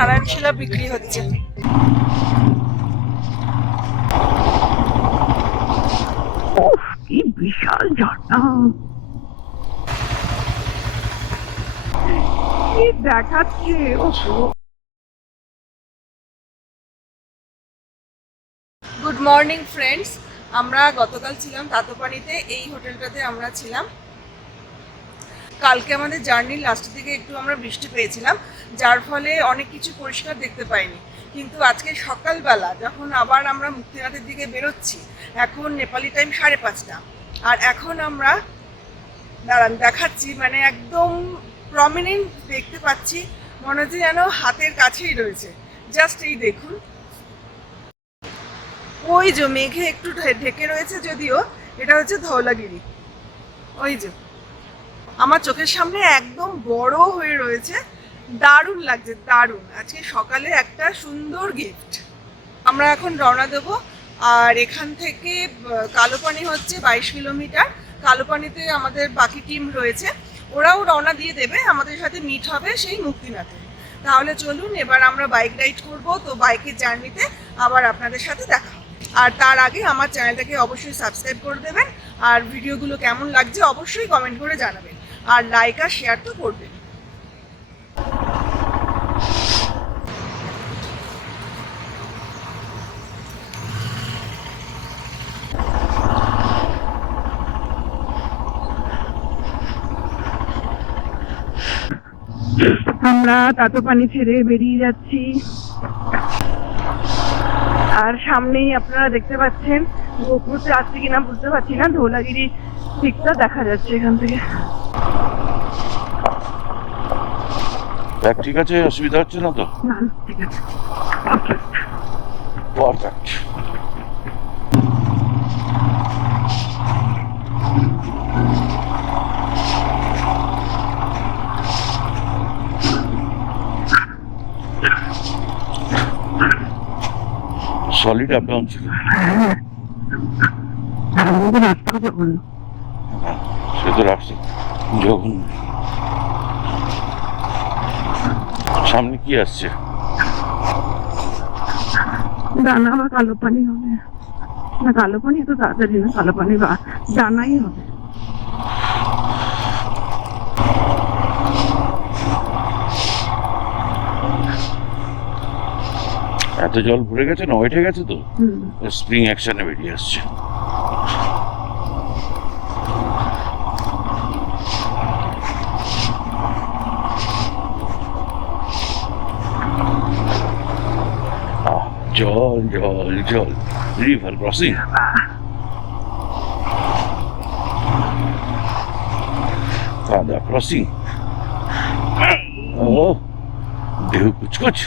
নারায়ণশিলা বিক্রি হচ্ছে। কি বিশাল ঝর্ণা দেখাচ্ছে। গুড মর্নিং ফ্রেন্ডস, আমরা গতকাল ছিলাম তাতোপানিতে। এই হোটেলটাতে আমরা ছিলাম। কালকে আমাদের জার্নির লাস্টের দিকে একটু আমরা বৃষ্টি পেয়েছিলাম, যার ফলে অনেক কিছু পরিষ্কার দেখতে পাইনি। কিন্তু আজকে সকালবেলা যখন আবার আমরা মুক্তিনাথের দিকে বেরোচ্ছি, এখন নেপালি টাইম 5:30, আর এখন আমরা দেখাচ্ছি, মানে একদম প্রমিনেন্ট দেখতে পাচ্ছি, মনে হচ্ছে যেন হাতের কাছেই রয়েছে। জাস্ট এই দেখুন, ওই যে মেঘে একটু ঢেকে রয়েছে, যদিও এটা হচ্ছে ধওলাগিরি। ওই যে আমার চোখের সামনে একদম বড় হয়ে রয়েছে, দারুণ লাগছে, দারুণ। আজকে সকালে একটা সুন্দর গিফট। আমরা এখন রওনা দেব, আর এখান থেকে কালোপানি হচ্ছে 22 কিলোমিটার। কালোপানিতে আমাদের বাকি টিম রয়েছে, ওরাও রওনা দিয়ে দেবে, আমাদের সাথে মিট হবে সেই মুক্তিনাথে। তাহলে চলুন এবার আমরা বাইক রাইড করব। তো বাইকের জার্নিতে আবার আপনাদের সাথে দেখা। আর তার আগে আমার চ্যানেলটাকে অবশ্যই সাবস্ক্রাইব করে দেবেন, আর ভিডিওগুলো কেমন লাগছে অবশ্যই কমেন্ট করে জানাবেন, আর লাইক আর শেয়ার তো করবেন। আমরা তাতোপানি ছেড়ে বেরিয়ে যাচ্ছি, আর সামনেই আপনারা দেখতে পাচ্ছেন, গোপুরতে আসছে কিনা বুঝতে পারছি না, ধওলাগিরি দিকটা দেখা যাচ্ছে এখান থেকে। ঠিক আছে, অসুবিধা হচ্ছে না তো? না ঠিক আছে, পারফেক্ট। সলিড আপ ডাউন ছিল, রাস্তা জঘন্য। সে তো রাস্তা জঘন্য। সামনে কি আসছে? ডানা বা কালো পানি হবে না, কালো পানি এত তাড়াতাড়ি না, কালো পানি বা ডানাই হবে। এত জল ভরে গেছে না, ওইটে গেছে তো, স্প্রিং অ্যাকশনে বেরিয়ে আসছে। জল জল জল, রিভার ক্রসিং। কাদা ক্রসিং। ও দেহ কুচকুচ।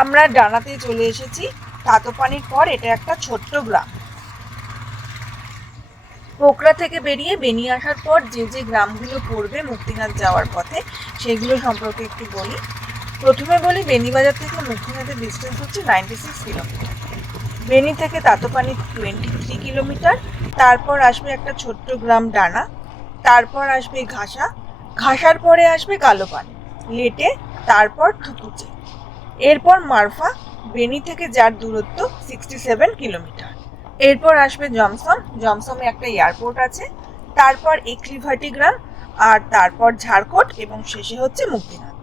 আমরা ডানাতে চলে এসেছি। তাতোপানির পর এটা একটা ছোট্ট গ্রাম। পোকরা থেকে বেরিয়ে বেনিয়ে আসার পর যে যে গ্রামগুলো পড়বে মুক্তিনাথ যাওয়ার পথে, সেগুলো সম্পর্কে একটু বলি। প্রথমে বলি, বেনিবাজার থেকে মুক্তিনাথের ডিস্টেন্স হচ্ছে 96 কিলোমিটার। বেনি থেকে তাতোপানি 23 কিলোমিটার। তারপর আসবে একটা ছোট্ট গ্রাম ডানা, তারপর আসবে ঘাসা, ঘাসার পরে আসবে কালোপানি, লেটে, তারপর থুকুচে, এরপর মারফা, বেনি থেকে যার দূরত্ব 67 কিলোমিটার। এরপর আসবে জমসম, জমসমে একটা এয়ারপোর্ট আছে, তারপর একলিভাটি গ্রাম, আর তারপর ঝাড়খোট, এবং শেষে হচ্ছে মুক্তিনাথ।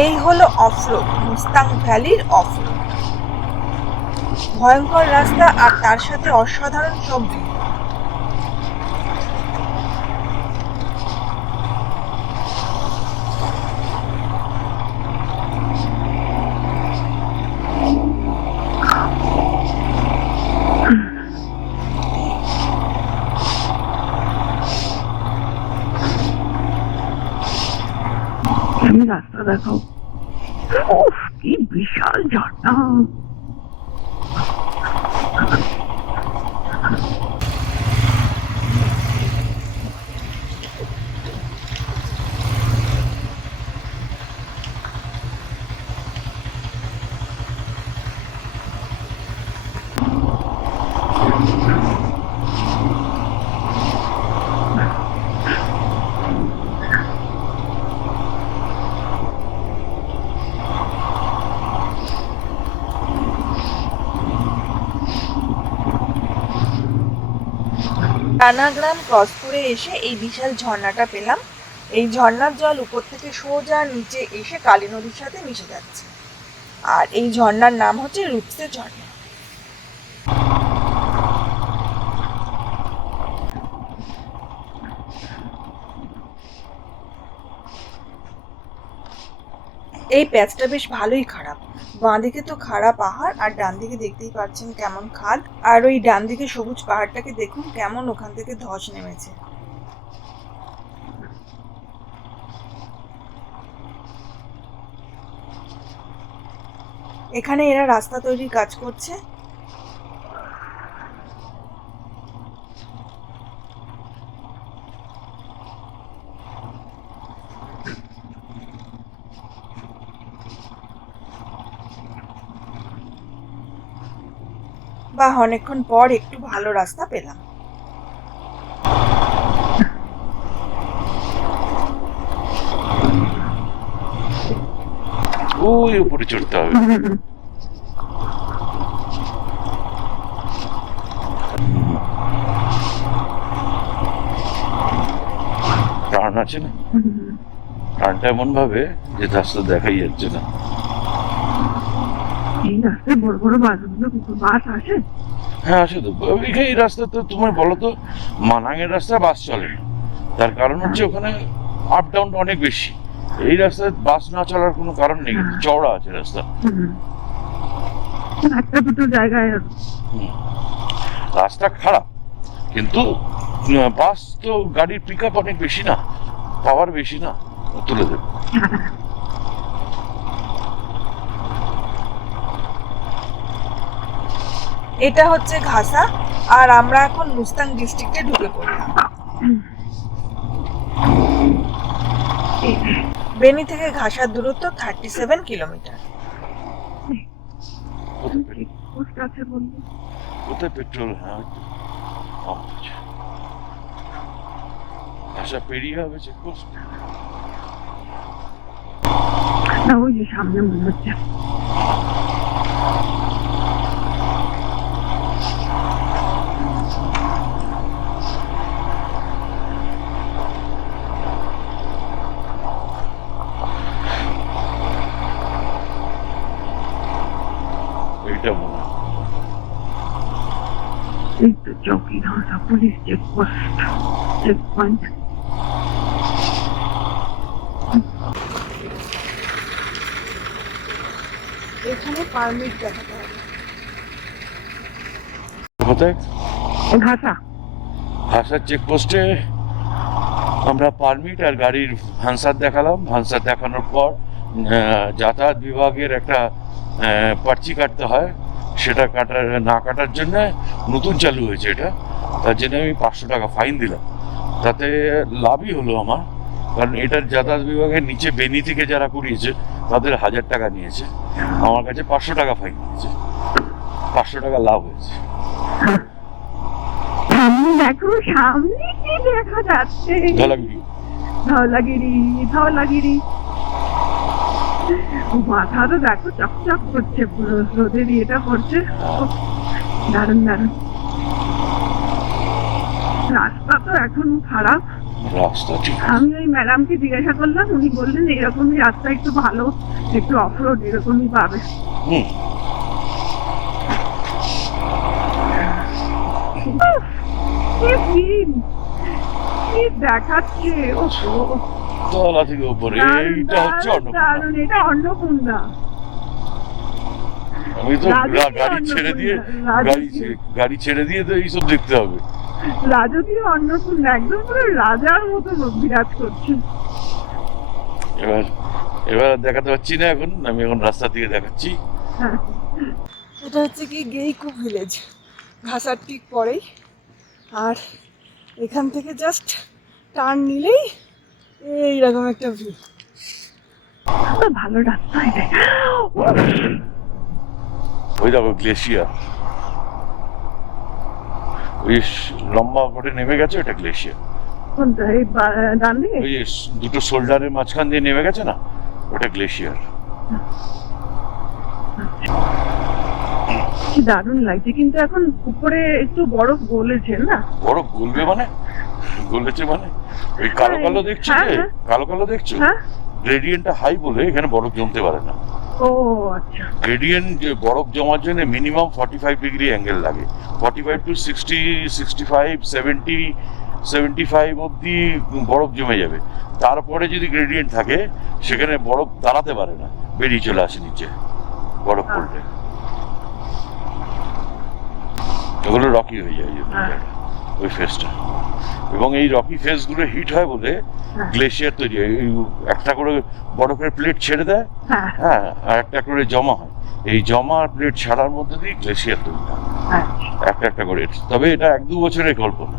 এই হলো অফরোড, মুস্তাং ভ্যালির অফরোড। ভয়ঙ্কর রাস্তা, আর তার সাথে অসাধারণ সব ভিউ। আমি রাস্তা দেখাও, কি বিশাল ঝর্ণা। রানাগ্রাম ক্রস করে এসে এই বিশাল ঝর্ণাটা পেলাম। এই ঝর্ণার জল উপর থেকে সোজা নিচে এসে কালী নদীর সাথে মিশে যাচ্ছে। আর এই ঝর্ণার নাম হচ্ছে রূপসে ঝর্ণা। এই প্যাচটা বেশ ভালোই খারাপ। বাঁ দিকে তো খাড়া পাহাড়, আর ডান দিকে দেখতেই পাচ্ছেন কেমন খাদ। আর ওই ডান দিকে সবুজ পাহাড়টাকে দেখুন কেমন ওখান থেকে ধস নেমেছে। এখানে এরা রাস্তা তৈরির কাজ করছে। বা অনেকক্ষণ পর একটু ভালো রাস্তা পেলাম। ওই উপরে চড়তে হবে। টার্ন আছে না, টার্নটা এমন ভাবে যে রাস্তা দেখাই যাচ্ছে না। এই রাস্তায় বড় বড় বাসগুলো, বাস আসে? হ্যাঁ আসে তো। এই রাস্তা তো তোমার বলো তো, মানাঙের রাস্তায় বাস চলে না, তার কারণ হচ্ছে ওখানে আপ ডাউন অনেক বেশি। এই রাস্তায় বাস না চলার কোনো কারণ নেই, কিন্তু চওড়া আছে রাস্তা। একটা দুটো জায়গায় রাস্তা খারাপ, কিন্তু বাস তো গাড়ির পিক আপ অনেক বেশি না, পাওয়ার বেশি না, তুলে দেবে। এটা হচ্ছে ঘাসা, আর আমরা এখন মুস্তাং ডিস্ট্রিক্টে ঢুকে পড়লাম। বেনি থেকে ঘাসার দূরত্ব 37 কিলোমিটার। কোথায় পেট্রোল? হ্যাঁ আচ্ছা, পেরিয়ে হবে চেকপোস্ট না, ওই যে সামনে মনে হচ্ছে। এইটা মনে হয়। এই তো চৌকিদার পুলিশ চেকপোস্ট, চেক পয়েন্ট। এখানে পারমিট দেখাতে হবে। কোথায়? ঘাসা ভাষার চেকপোস্টে আমরা পারমিট আর গাড়ির ভান্সার দেখালাম। ভান্সার দেখানোর পর যাতায়াত বিভাগের একটা পার্চি কাটতে হয়, সেটা না কাটার জন্য নতুন চালু হয়েছে এটা, তার জন্য আমি 500 টাকা ফাইন দিলাম। তাতে লাভই হলো আমার, কারণ এটার যাতায়াত বিভাগের নিচে বেনি থেকে যারা করিয়েছে তাদের 1000 টাকা নিয়েছে, আমার কাছে 500 টাকা ফাইন নিয়েছে, 500 টাকা লাভ হয়েছে। সামনে দেখো, সামনে কি দেখা যাচ্ছে? ধলাগিরি, ধওলাগিরি, ধওলাগিরি। মাথা তো দেখো চকচক করছে, পুরো রোদের ইয়েটা পড়ছে। দারুণ দারুণ। রাস্তা তো এখন খারাপ। রাস্তা ঠিক। আমি ওই ম্যাডামকে জিজ্ঞাসা করলাম, উনি বললেন এরকমই রাস্তা, একটু ভালো, একটু অফরোড এরকমই পাবে। কি দেখাচ্ছে! তলা থেকে উপরে, এইটা হচ্ছে দারুণ, এটা অন্নপূর্ণা। আমি তো গাড়ি ছেড়ে দিয়ে তো এইসব দেখতে হবে। রাজকীয় অন্নপূর্ণা, একদম পুরো রাজার মতো বিরাজ করছে। এবার দেখাতে পাচ্ছি না, এখন আমি রাস্তা দিয়ে দেখাচ্ছি। এটা হচ্ছে কি গেইকু ভিলেজ, ঘাসার ঠিক পরেই। আর এখান থেকে জাস্ট টার্ন নিলেই এইরকম একটা ভিউ। ভালো রাস্তা এটা। ওই দেখো গ্লেশিয়ার, ওই লম্বা করে নেমে গেছে, ওটা গ্লেশিয়ার। কোনটা? এই ডান দিকে? ওই দুটো শোল্ডারের মাঝখান দিয়ে নেমে গেছে না, ওটা গ্লেশিয়ার। কি দারুণ লাগছে, কিন্তু এখন উপরে একটু বরফ গলেছে না? বরফ গলবে মানে? গলেছে মানে ওই কালো কালো দেখছো হ্যাঁ, যে, হ্যাঁ। কালো কালো দেখছো, হ্যাঁ। গ্রেডিয়েন্টটা হাই বলে এখানে বরফ জমতে পারে না। ও আচ্ছা। গ্রেডিয়েন্ট যে বরফ জমার জন্য মিনিমাম 45 ডিগ্রি অ্যাঙ্গেল লাগে। 45 টু 60, 65, 70, 75 অবধি বরফ জমে যাবে। তারপরে যদি গ্রেডিয়েন্ট থাকে সেখানে বরফ দাঁড়াতে পারে না, বেরিয়ে চলে আসে নিচে বরফ পড়লে। ওগুলো রকি হয়ে যায় ওই ফেসটা। এবং এই রকি ফেসগুলো হিট হয় বলে গ্লেশিয়ার তৈরি হয়। এই একটা করে বরফের প্লেট ছেড়ে দেয়, হ্যাঁ। হ্যাঁ, আর একটা করে জমা হয়। এই জমা প্লেট ছাড়ার মধ্যে দিয়ে গ্লেশিয়ার তৈরি হয় আচ্ছা। একটা একটা করে। তবে এটা 1-2 বছরের গল্প না,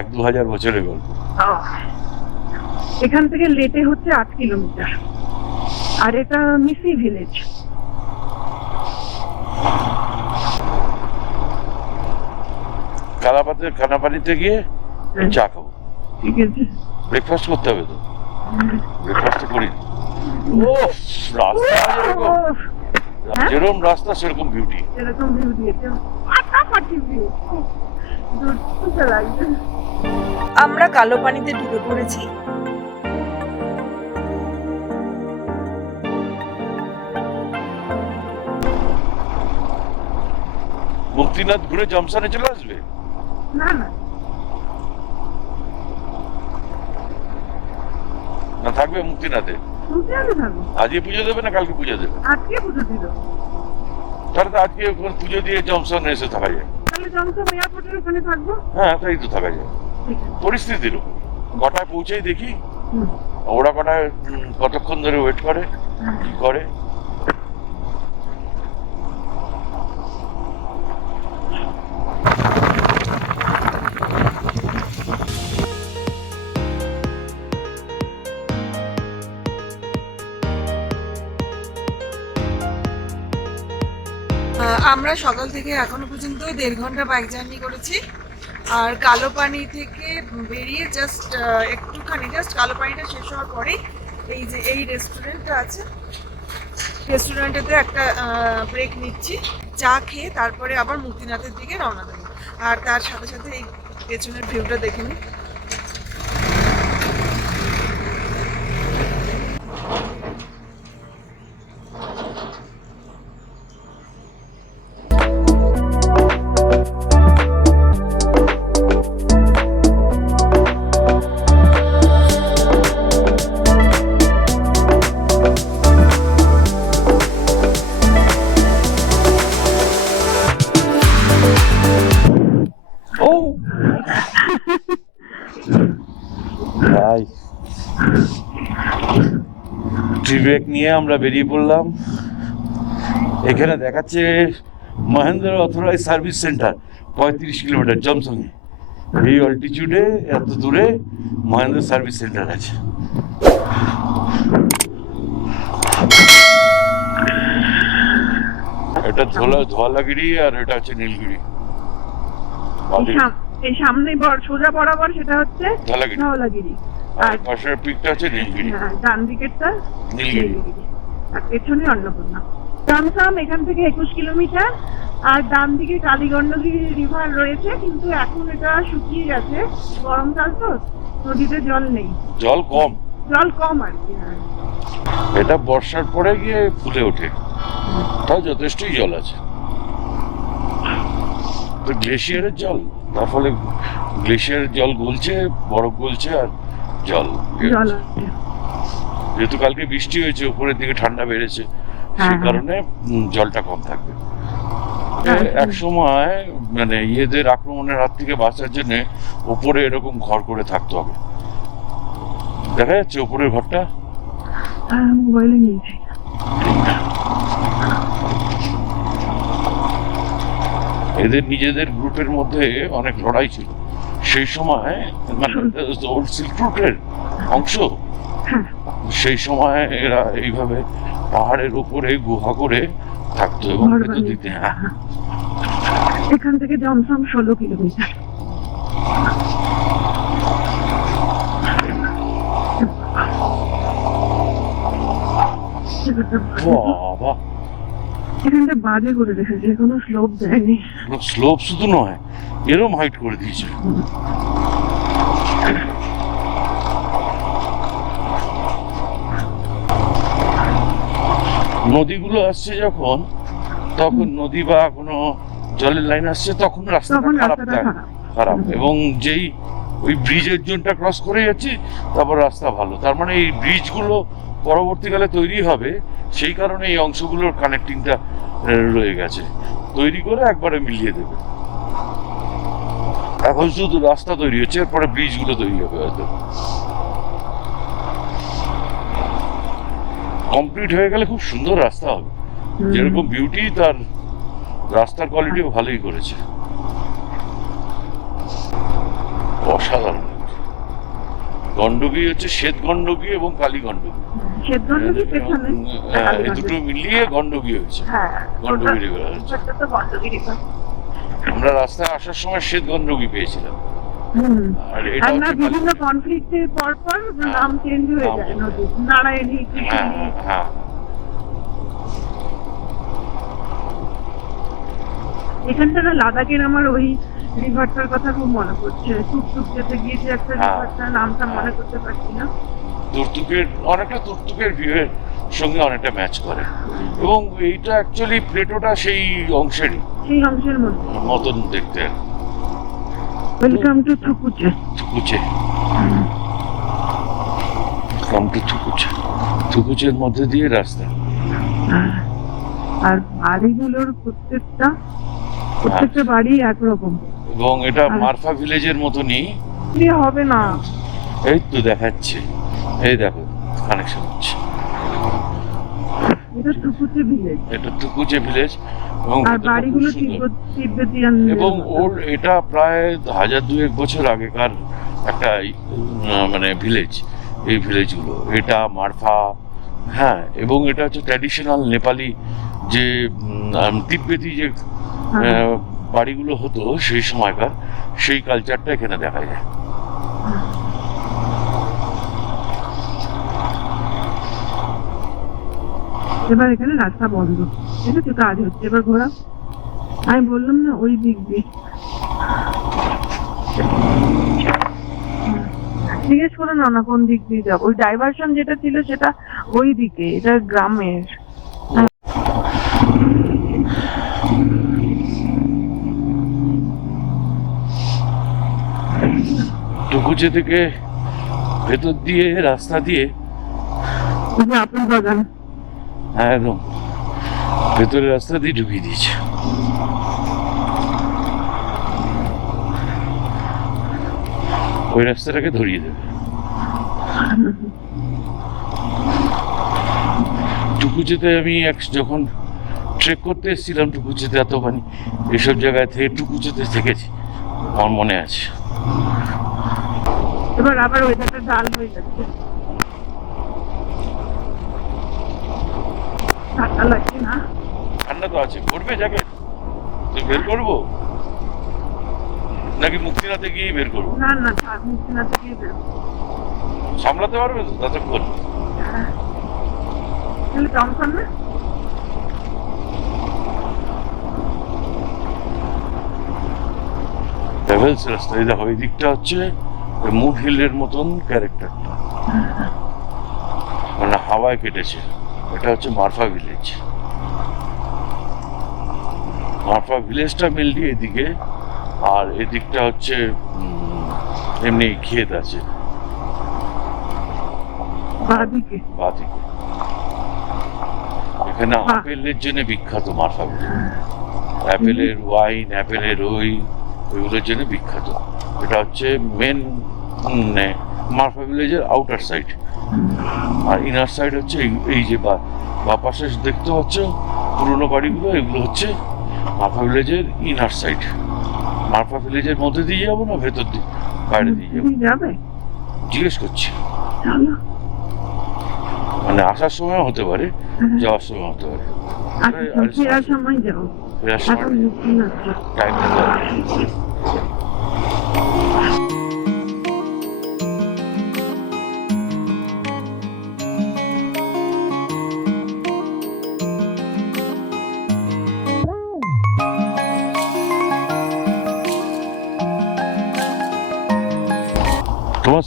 1-2 হাজার বছরের গল্প। ও, এখান থেকে লেটে হচ্ছে 8 কিলোমিটার, আর এটা মিসি ভিলেজ। কানাপানিতে গিয়ে চা খাবো। ঠিক আছে। ব্রেকফাস্ট করতে হবে তো, ব্রেকফাস্ট করি। ও রাস্তা যেরকম, হ্যাঁ? যেরকম রাস্তা সেরকম বিউটি। এরকম ভিউ দিয়েছে, ফাটাফাটি ভিউ, দুর্দান্ত লাগছে। আমরা কালো পানিতে ঢুকে পড়েছি। মুক্তিনাথ ঘুরে জমসানে চলে আসবে। না না, না থাকবে মুক্তিনাথে? শুনতে আমি থাকবো। আজকে পুজো দেবে না কালকে পুজো দেবে? আজকে পুজো দিল, তাহলে তো আজকে পুজো দিয়ে জমসানে এসে থাকা যায়। তাহলে জমসম এয়ারপোর্টের ওখানে থাকবো। হ্যাঁ তাই তো থাকা যায়, ঠিক আছে। পরিস্থিতির উপর। কটায় পৌঁছেই দেখি হুম। ওরা কটায় কতক্ষণ ধরে ওয়েট করে, কি করে। আমরা সকাল থেকে এখনো পর্যন্ত 1.5 ঘন্টা বাইক জার্নি করেছি। আর কালো পানি থেকে বেরিয়ে জাস্ট একটুখানি কালো পানিটা শেষ হওয়ার পরেই এই যে এই রেস্টুরেন্টটা আছে, রেস্টুরেন্টেতে একটা ব্রেক নিচ্ছি, চা খেয়ে তারপরে আবার মুক্তিনাথের দিকে রওনা দেবো। আর তার সাথে সাথে এই পেছনের ভিউটা দেখে নিই। ও ভাই, টি ব্রেক নিয়ে আমরা বেরিয়ে পড়লাম। এখানে দেখাচ্ছে Mahindra authorise service centre, 35 kilometre জমসঙ্গে। এই অল্টিটিউডে এত দূরে মহেন্দ্র সার্ভিস সেন্টার আছে। এটা ধোলাগিরি আর এটা হচ্ছে নীলগিরি। এই সামনে সোজা বরাবর সেটা হচ্ছে ধওলাগিরি, আর পাশের পিকটা হচ্ছে নীলগিরি। হ্যাঁ, ডান দিকেরটা নীলগিরি। আর পেছনে অন্নপূর্ণা। জমসম এখান থেকে 21 কিলোমিটার, আর ডান দিকে কালীগণ্ডকী রিভার রয়েছে, কিন্তু এখন এটা শুকিয়ে গেছে, গরমকাল তো, নদীতে জল নেই, জল কম আর কি। হ্যাঁ, এটা বর্ষার পরে গিয়ে ফুলে ওঠে, তাও যথেষ্টই জল আছে। তো গ্লেশিয়ারের জল, তার ফলে গ্লেশিয়ারের জল গলছে, বরফ গলছে, আর জল আছে। যেহেতু কালকে বৃষ্টি হয়েছে, উপরের দিকে ঠান্ডা বেড়েছে, সেই কারণে জলটা কম থাকবে। এক সময় মানে ইয়েদের আক্রমণের হাত থেকে বাঁচার জন্য উপরে এরকম ঘর করে থাকতে হবে। দেখা যাচ্ছে উপরের ঘরটা? মোবাইলে নিয়েছি। এদের নিজেদের গ্রুপের মধ্যে অনেক লড়াই ছিল সেই সময়, মানে সিল্ক রুটের অংশ। সেই সময় এরা এইভাবে পাহাড়ের উপরে গুহা করে থাকতো এবং ভেতর দিতে। হ্যাঁ, এখান থেকে জমসম 16 কিলোমিটার। বাবা এখানটা বাজে করে রেখেছে, কোনো স্লোপ দেয়নি। স্লোপ শুধু নয়, এরম হাইট করে দিয়েছে। নদীগুলো আসছে যখন, তখন নদী বা কোনো জলের লাইন আসছে, তখন রাস্তাটা তখন খারাপ রাস্তাটা থাকে, খারাপ। খারাপ। এবং যেই ওই ব্রিজের জোনটা ক্রস করে যাচ্ছি, তারপর রাস্তা ভালো। তার মানে এই ব্রিজগুলো পরবর্তীকালে তৈরি হবে, সেই কারণে এই অংশগুলোর কানেক্টিংটা রয়ে গেছে। তৈরি করে একবারে মিলিয়ে দেবে। এখন শুধু রাস্তা তৈরি হচ্ছে, এরপরে ব্রিজগুলো তৈরি হবে হয়তো। কমপ্লিট হয়ে গেলে খুব সুন্দর রাস্তা হবে। যেরকম বিউটি, তার রাস্তার কোয়ালিটিও ভালোই করেছে, অসাধারণ। গন্ডকী হচ্ছে শ্বেত গন্ডকী এবং কালী গন্ডকী, শ্বেতগন্ধকী পেছনে, এই দুটো মিলিয়ে গন্ডকী হয়েছে, হ্যাঁ গন্ডকী রিভার হচ্ছে। ওটা তো গন্ডকী রিভার। আমরা রাস্তায় আসার সময় শ্বেত গন্ডকী পেয়েছিলাম, আর এটা আর না হচ্ছে বিভিন্ন কনফ্লিক্টের পর পর নাম চেঞ্জ হয়ে নাম যায় চেঞ্জ নদীর, নারায়ণী, হ্যাঁ কৃষ্ণী। হ্যাঁ। এখানটা না লাদাখের আমার ওই রিভারটার কথা খুব মনে পড়ছে, টুকটুক যেতে গিয়ে যে একটা হ্যাঁ। রিভারটার নামটা মনে করতে পারছি না। তুর্তুকের অনেকটা, তুর্তুকের ভিউয়ের সঙ্গে অনেকটা ম্যাচ করে। এবং এইটা অ্যাকচুয়ালি প্লেটোটা সেই অংশেরই সেই অংশের মধ্যে। মতন দেখতে। Welcome to Thukuche. Thukuche, come to Thukuche. থুকুচের মধ্যে দিয়ে রাস্তা। আর বাড়িগুলোর প্রত্যেকটা বাড়ি একরকম। এবং এটা মারফা ভিলেজের মতনই। হবে না, এই তো দেখাচ্ছে, এই দেখো কানেকশন হচ্ছে। এটা থুকুচে ভিলেজ। এটা থুকুচে ভিলেজ। এবং আর ভেতরটা বাড়িগুলো খুব সুন্দর। তিব্বতিয়ান। এবং ওর এটা প্রায় 1000-2000 বছর আগেকার একটা মানে ভিলেজ। এই ভিলেজগুলো, এটা মারফা, হ্যাঁ। এবং এটা হচ্ছে ট্র্যাডিশনাল নেপালি যে তিব্বতি যে বাড়িগুলো হতো সেই সময়কার, সেই কালচারটা এখানে দেখা যায়। এবার এখানে রাস্তা বন্ধ, ঠিক আছে, কাজ হচ্ছে। এবার ঘোরা, আমি বললাম না ওই দিক দিয়ে জিজ্ঞেস করে না কোন দিক দিয়ে যাবো। ওই ডাইভারশন যেটা ছিল সেটা ওই দিকে, এটা গ্রামের। টুকুচে থেকে ভেতর দিয়ে রাস্তা দিয়ে, আপেল বাগান। হ্যাঁ একদম ভেতরে রাস্তা দিয়ে ঢুকিয়ে দিয়েছে। ওই রাস্তাটাকে ধরিয়ে দেবে। টুকুচেতে আমি যখন ট্রেক করতে এসেছিলাম, টুকুচেতে এত মানে এসব জায়গায় থেকে টুকুচেতে থেকেছি, আমার মনে আছে। এবার আবার ওয়েদারটা ডাল হয়ে যাচ্ছে, ঠান্ডা লাগছে না? ঠান্ডা তো আছে, করবে জ্যাকেট? তুই বের করবো নাকি মুক্তিনাথে গিয়ে বের করবো? না না, মুক্তিনাথ থেকে বেরোবো। সামলাতে পারবে তো ততক্ষণ? তাহলে জমখন না? ট্রাভেলস রাস্তা। এই দেখো, এই দিকটা হচ্ছে মুড হিলের মতন ক্যারেক্টারটা, মানে হাওয়ায় কেটেছে। এটা হচ্ছে মারফা ভিলেজ। মারফা ভিলেজটা মেনলি এদিকে, আর এদিকটা হচ্ছে এমনি ক্ষেত আছে বাদিকে। বাদিকে। এখানে আপেলের জন্য বিখ্যাত মারফা ভিলেজ। অ্যাপেলের ওয়াইন, অ্যাপেলের ওইগুলোর জন্য বিখ্যাত। এটা হচ্ছে মেন মারফা ভিলেজের আউটার সাইড। আর ইনার সাইড হচ্ছে এই যে বা পাশে দেখতে পাচ্ছ পুরোনো বাড়িগুলো, এগুলো হচ্ছে মারফা ভিলেজের ইনার সাইড। মারফা ভিলেজের মধ্যে দিয়ে যাবো না ভেতর দিয়ে, বাইরে দিয়ে যাবো? যাবে, জিজ্ঞেস করছি। চলো। মানে আসার সময় হতে পারে, যাওয়ার সময় হতে পারে। আচ্ছা, ফেরার সময় যাবো। ফেরার সময় এখন মুক্তিনাথ। টাইমটা।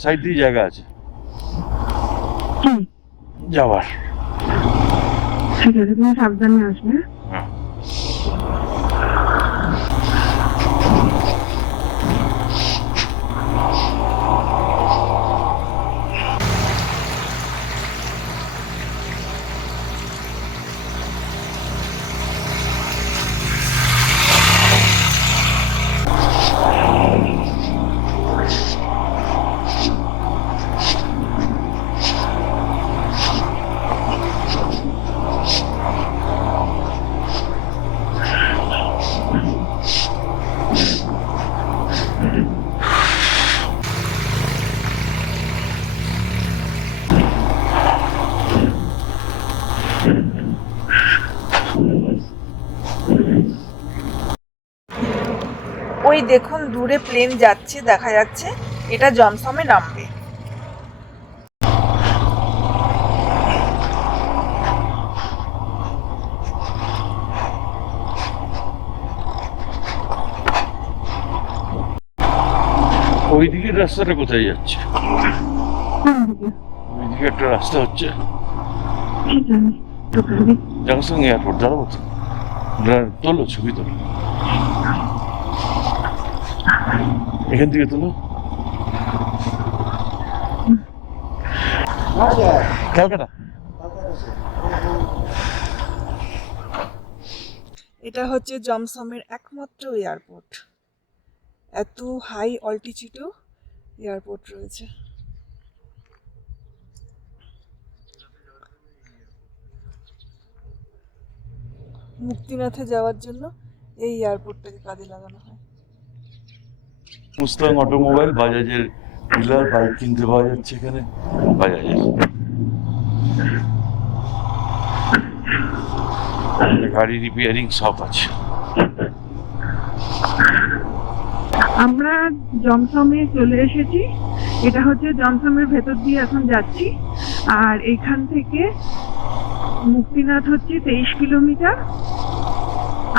সাইড দিয়ে জায়গা আছে কি যাওয়ার। ঠিক আছে, তুমি সাবধানে আসবে। হ্যাঁ। ওই দেখুন দূরে প্লেন যাচ্ছে, দেখা যাচ্ছে, এটা জমসমে নামবে। ওই দিকের রাস্তাটা কোথায় যাচ্ছে? কোন দিকে? ওইদিকে একটা রাস্তা হচ্ছে কি জানি, দোকানে। জংশন এয়ারপোর্ট, দাঁড়াবো তো? তোলো, ছবি তোলো, এখান থেকে তোলো। ক্যালকাটা। এটা হচ্ছে জমসমের একমাত্র এয়ারপোর্ট। এত হাই অল্টিটিউডেও এয়ারপোর্ট রয়েছে। মুক্তিনাথে যাওয়ার জন্য এই এয়ারপোর্টটাকে কাজে লাগানো হয়। মুস্তাং অটোমোবাইল, বাজাজের ডিলার, বাইক কিনতে পাওয়া যাচ্ছে এখানে, বাজাজের গাড়ি রিপেয়ারিং সব আছে। আমরা জমসমে চলে এসেছি। এটা হচ্ছে জমসমের ভেতর দিয়ে এখন যাচ্ছি। আর এখান থেকে মুক্তিনাথ হচ্ছে 23 কিলোমিটার।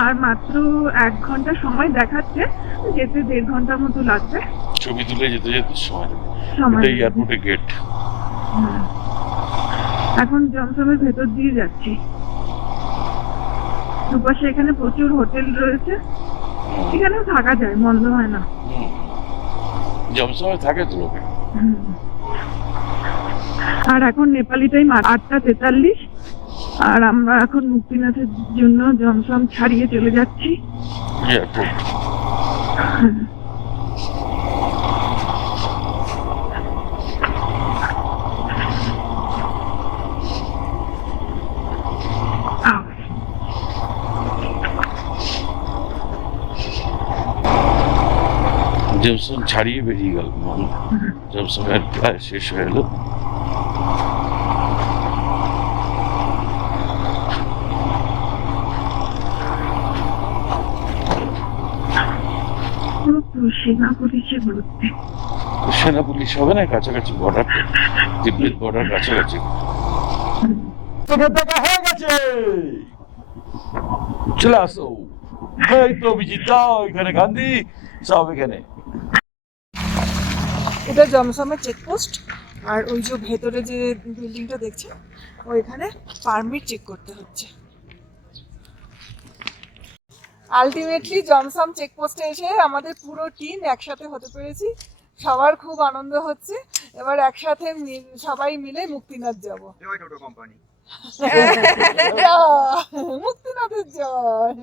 আর মাত্র 1 ঘন্টা সময় দেখাচ্ছে, যেতে 1.5 ঘন্টার মতো লাগবে। ছবি তুলে যেতে যেতে সময় লাগবে। সময় এটা লাগবে। এয়ারপোর্টের গেট। হ্যাঁ। এখন জমসমের ভেতর দিয়ে যাচ্ছি। দুপাশে এখানে প্রচুর হোটেল রয়েছে, এখানেও থাকা যায়, মন্দ হয় না। জমসমে থাকে তো লোকে। হুম। আর এখন নেপালি টাইম 8টা 43। আর আমরা এখন মুক্তিনাথের জন্য জমসম ছাড়িয়ে চলে যাচ্ছি। এয়ারপোর্ট। আহ, জমসম ছাড়িয়ে বেরিয়ে গেল, জমসমের প্রায় শেষ হয়ে এলো। পুরো সেনা পুলিশে ঘুরতে। সেনা পুলিশ হবে না, কাছাকাছি বর্ডার, তিব্বত বর্ডার কাছাকাছি। তোকে দেখা হয়ে গেছে, চলে আসো। এই তো অভিজিৎ, এখানে গান্ধী সব এখানে। এটা জমসমের চেকপোস্ট। আর ওই যে ভেতরে যে বিল্ডিংটা দেখছে, ওইখানে পারমিট চেক করতে হচ্ছে। আলটিমেটলি জমসম চেকপোস্টে এসে আমাদের পুরো টিম একসাথে হতে পেরেছি। সবার খুব আনন্দ হচ্ছে। এবার একসাথে সবাই মিলে মুক্তিনাথ যাব। জয় টোটো কোম্পানি। মুক্তিনাথের জয়।